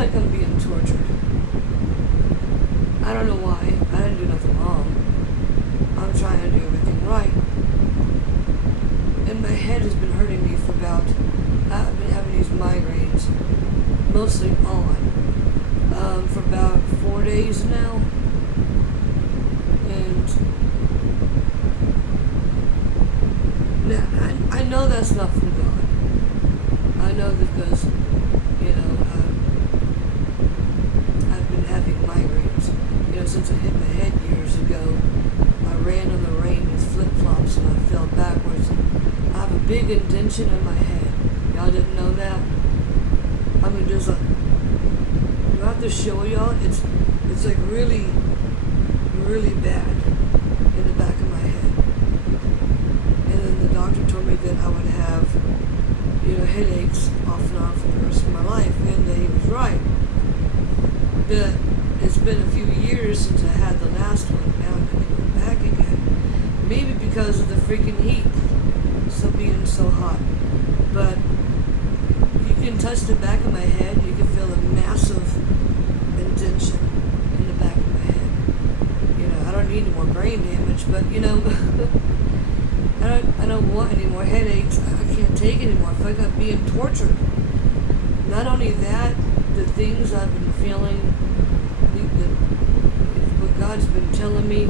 like I'm being tortured. I don't know why. I didn't do nothing wrong. I'm trying to do everything right. And my head has been hurting me for about, I've been having these migraines, mostly for about 4 days now. And now, I know that's not from God. I know that because, I've been having migraines, since I hit my head years ago. I ran in the rain with flip-flops and I fell backwards. I have a big indention in my head. Y'all didn't know that? I mean, do I have to show y'all? It's like really, really bad in the back of my head. And then the doctor told me that I would have, headaches off and on for the rest of my life. And he was right. But it's been a few years since I had the last one. Now I'm coming back again. Maybe because of the freaking heat. So being so hot. But you can touch the back of my head. You can feel a massive indention in the back of my head. I don't need any more brain damage, but I don't want any more headaches. I can't take it anymore. I feel like I'm being tortured. Not only that, the things I've been feeling, what God's been telling me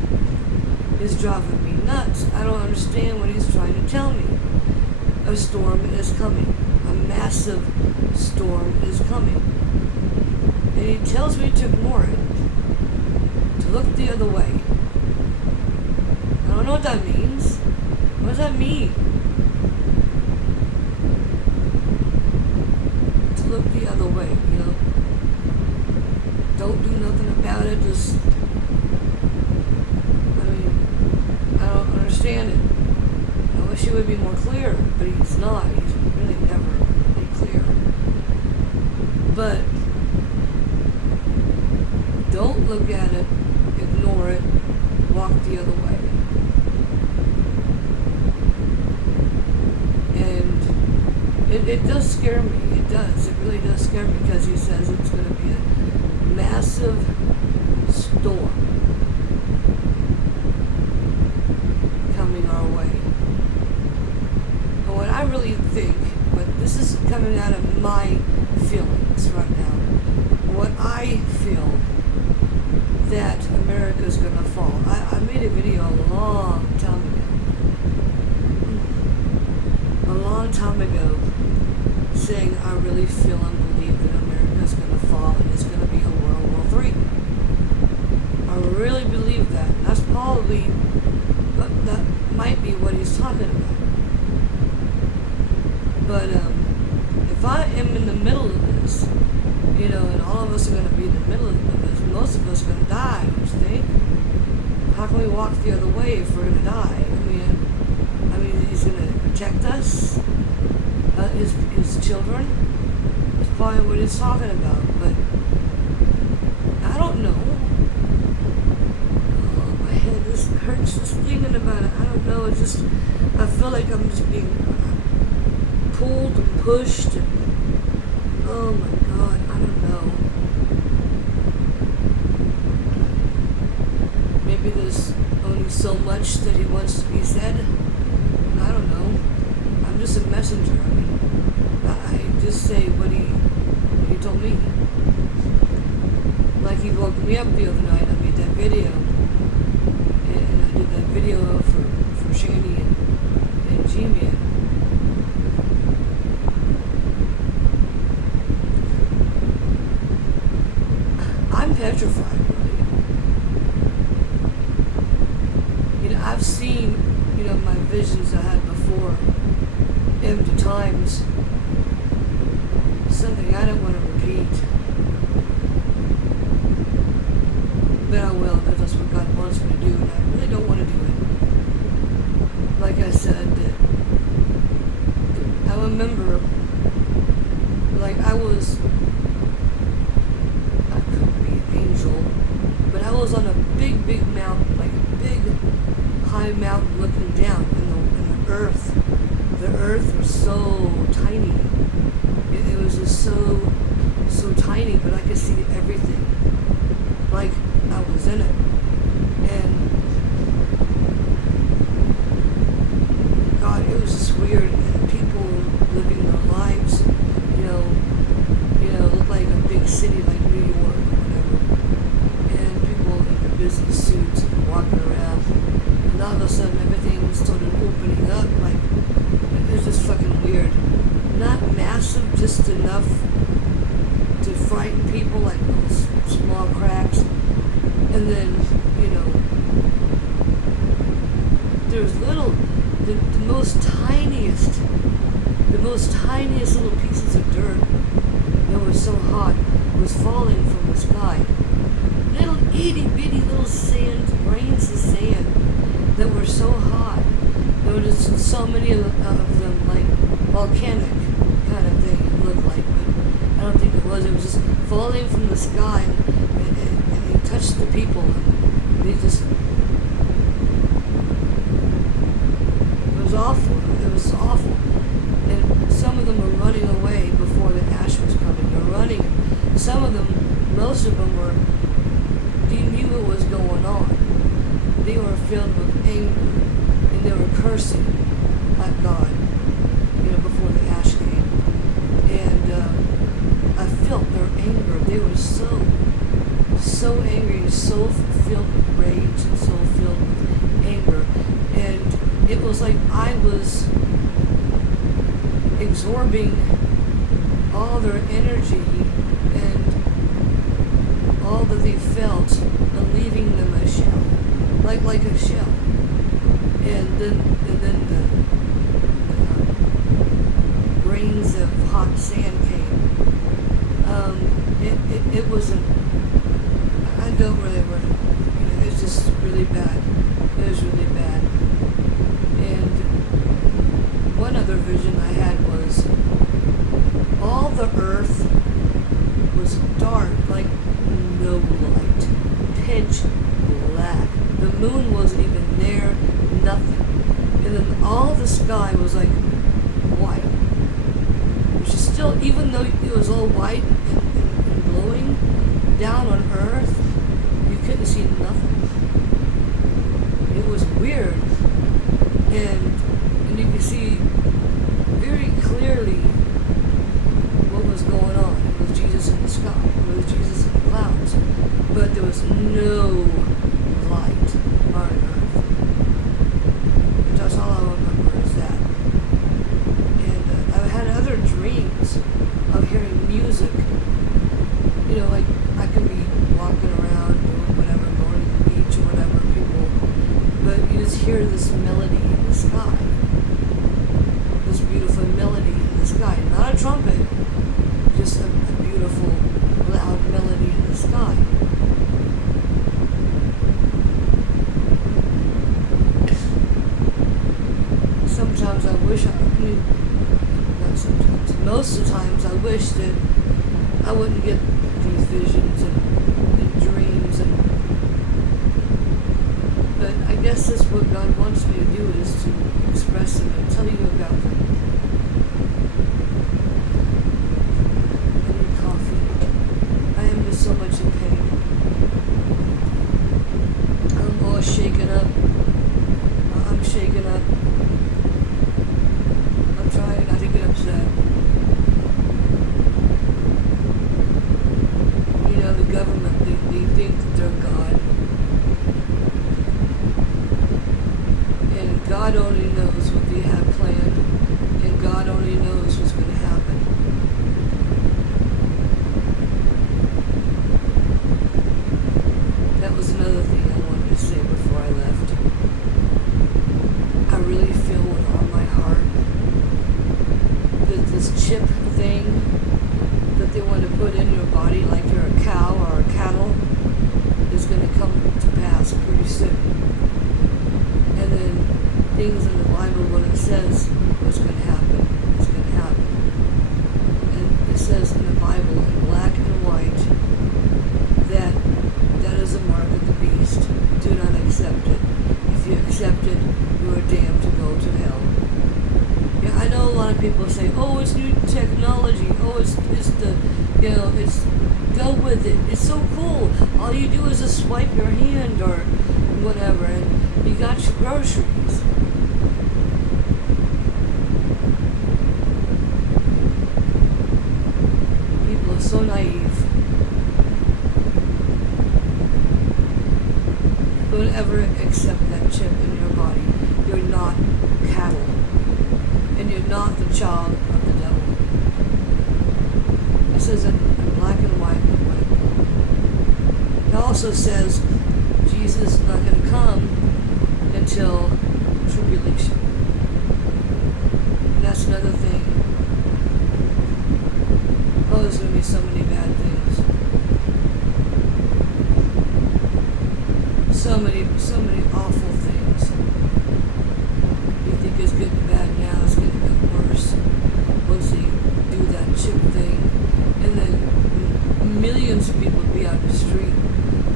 is driving me nuts. I don't understand what He's trying to tell me. A storm is coming. A massive storm is coming. And He tells me to ignore it. To look the other way. I don't know what that means. What does that mean? To look the other way, Don't do nothing about it, I don't understand it. I wish He would be more clear, but He's not. He's really never really clear. But don't look at it, ignore it, walk the other way. And it does scare me. It does. It really does scare me because He says it's going to be a massive storm coming our way. And what I really think, but this is coming out of my feelings right now, what I feel that America's going to fall. I made a video a long time ago saying I really feel and believe that America's going to fall and it's going to be a World War III. I really believe that. That's probably, that might be what He's talking about. But if I am in the middle of this, and all of us are going to be in the middle of this, most of us are going to die, don't you think? How can we walk the other way if we're going to die? I mean, He's going to protect us, his children. That's probably what He's talking about, but I don't know. Oh, my head just hurts just thinking about it. I don't know. It's just, I feel like I'm just being pulled and pushed and, oh my God, I don't know. Maybe there's only so much that He wants to be said. I don't know. I'm just a messenger. I just say what he told me. Like He woke me up the other night. I made that video. And I did that video for Shandy and G-Man. I'm petrified, really. I've seen, my visions I had before, empty times, something I don't want to repeat. But I will, because that's what God wants me to do, and I really don't want to do it. Like I said, I remember, I couldn't be an angel, but I was on a big, big mountain, like a big, high mountain looking down in the earth. The earth was so tiny. It was just so tiny, but I frighten people like those small cracks. And then, you know, there's the most tiniest little pieces of dirt that was so hot was falling from the sky. Little itty bitty little grains of sand that were so hot. There were just so many of them, like volcanic kind of thing it looked like, but I don't think it was. It was just falling from the sky, and they touched the people. And they just, it was awful. It was awful. And some of them were running away before the ash was coming. They were running. Some of them, most of them were, they knew what was going on. They were filled with anger, and they were cursing at God, you know, before the ash came. And I felt their anger. They were so angry, so filled with rage, and so filled with anger. And it was like I was absorbing all their energy and all that they felt, and leaving them a shell, like a shell. And then the grains of hot sand came. It wasn't. I don't really work. You know, it was just really bad. It was really bad. And one other vision I had was all the earth was dark, like no light, pitch black. The moon wasn't even there, nothing. And then all the sky was like white, which is still, even though it was all white and glowing, down on earth, you couldn't see nothing. It was weird. And you could see very clearly what was going on. It was Jesus in the sky. It was Jesus in the clouds. But there was no light on earth. That's all I remember is that. And I had other dreams of hearing music. You know, like I could be walking around doing whatever, going to the beach or whatever, people, but you just hear this melody in the sky. This beautiful melody in the sky. Not a trumpet, just a beautiful, loud melody in the sky. Sometimes I wish not sometimes, most of the times I wish that I wouldn't get these visions and dreams, but I guess that's what God wants me to do, is to express them and tell you about them. I need coffee. I am just so much in pain. I'm all shaken up. I'm shaken up. I'm trying not to get upset. You know, the government, they think that they're God. And God only knows what they have planned. And God only knows what's going to happen. That was another thing I wanted to say before I left. I really feel with all my heart that this chip thing that they want to put in your body, like you're a cow or a cattle, is going to come to pass pretty soon. And then things in the Bible, what it says what's going to happen, is going to happen. And it says in the Bible in black and white that that is a mark of the beast. Do not accept it. If you accept it, you are damned to go to hell. Yeah, I know a lot of people say, oh, it's new technology. Oh, it's the, you know, it's, go with it. It's so cool. All you do is just swipe your hand or whatever, and you got your groceries. People are so naive. Don't ever accept that chip in your body. You're not cattle. And you're not the child of the devil. It says in black black and white in the Bible. It also says Jesus is not going to come until tribulation. And that's another thing. Oh, there's going to be so many bad things. So many awful things. You think it's good and bad now, it's going to get worse once they do that chip thing. And then millions of people will be on the street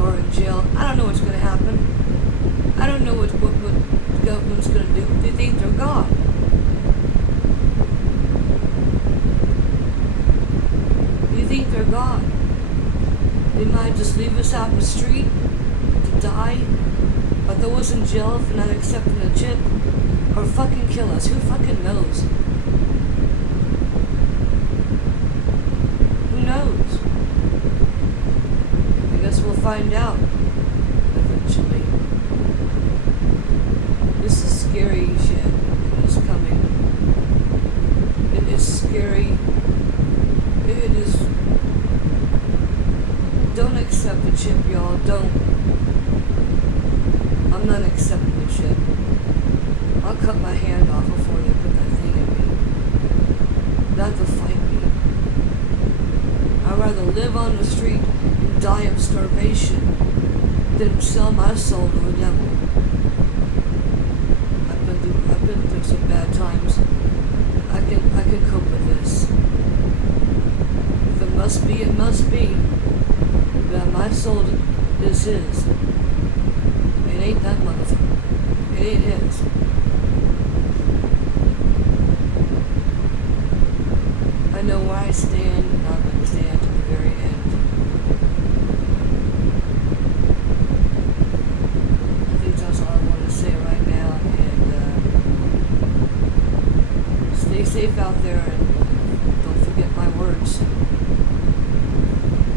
or in jail. I don't know what's going to happen. I don't know what the government's going to do. They think they're God. You think they're God. They might just leave us out in the street to die, or throw us in jail for not accepting a chip, or fucking kill us. Who fucking knows? Who knows? I guess we'll find out eventually. This is scary shit. It is coming. It is scary. It is. Don't accept the chip, y'all. Don't. I'm not accepting the chip. I'll cut my hand off before they put that thing in me. Not to fight me. I'd rather live on the street and die of starvation than sell my soul to the devil. I've been through some bad times. I can cope with this. If it must be, it must be. But my soul is his. It ain't that motherfucker. It ain't his. I know where I stand, and I'm going to stand to the very end. I think that's all I want to say right now, and stay safe out there, and don't forget my words.